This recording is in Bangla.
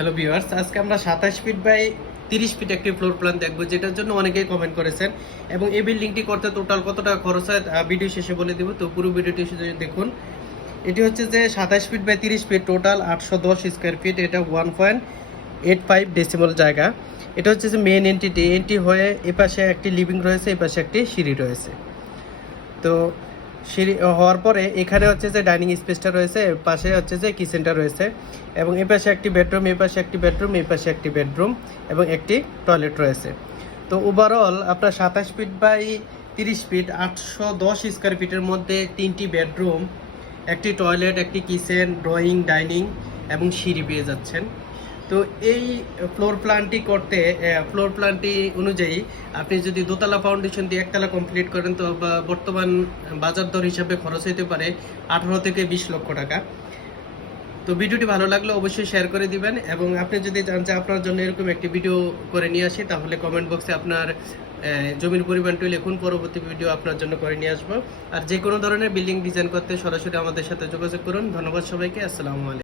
হ্যালো ভিউয়ার্স, আজকে আমরা 27 ফিট বাই 30 ফিট একটি ফ্লোর প্ল্যান দেখবো, যেটার জন্য অনেকেই কমেন্ট করেছেন। এবং এই বিল্ডিংটি করতে টোটাল কত টাকা খরচ হয় ভিডিও শেষে বলে দিব, তো পুরো ভিডিওটি দেখুন। এটি হচ্ছে যে 27 feet by 30 feet, total 810 square feet. এটা 1.85 ডেসিমাল জায়গা। এটা হচ্ছে যে মেন এন্ট্রি হয়ে এপাশে একটি লিভিং রয়েছে, এপাশে একটি সিঁড়ি রয়েছে। তো সিঁড়ি হওয়ার পরে এখানে হচ্ছে যে ডাইনিং স্পেসটা রয়েছে, পাশে হচ্ছে যে কিচেনটা রয়েছে, এবং এই পাশে একটি বেডরুম, এই পাশে একটি বেডরুম, এই পাশে একটি বেডরুম এবং একটি টয়লেট রয়েছে। তো ওভারঅল আপনার 27 ফিট বাই 30 ফিট 810 স্কোয়ার ফিটের মধ্যে 3টি বেডরুম, একটি টয়লেট, একটি কিচেন, ড্রয়িং, ডাইনিং এবং সিঁড়ি পেয়ে যাচ্ছেন। তো এই ফ্লোর প্ল্যানটি অনুযায়ী আপনি যদি দোতলা ফাউন্ডেশন দিয়ে একতলা কমপ্লিট করেন, তো বর্তমান বাজার দর হিসাবে খরচ হতে পারে 18 থেকে 20 লক্ষ টাকা। তো ভিডিওটি ভালো লাগলে অবশ্যই শেয়ার করে দিবেন, এবং আপনি যদি চান যে আপনার জন্য এরকম একটি ভিডিও করে নিয়ে আসি, তাহলে কমেন্ট বক্সে আপনার জমির পরিমাণটি লিখুন, পরবর্তী ভিডিও আপনার জন্য করে নিয়ে আসবো। আর যে কোনো ধরনের বিল্ডিং ডিজাইন করতে সরাসরি আমাদের সাথে যোগাযোগ করুন। ধন্যবাদ সবাইকে, আসসালামু আলাইকুম।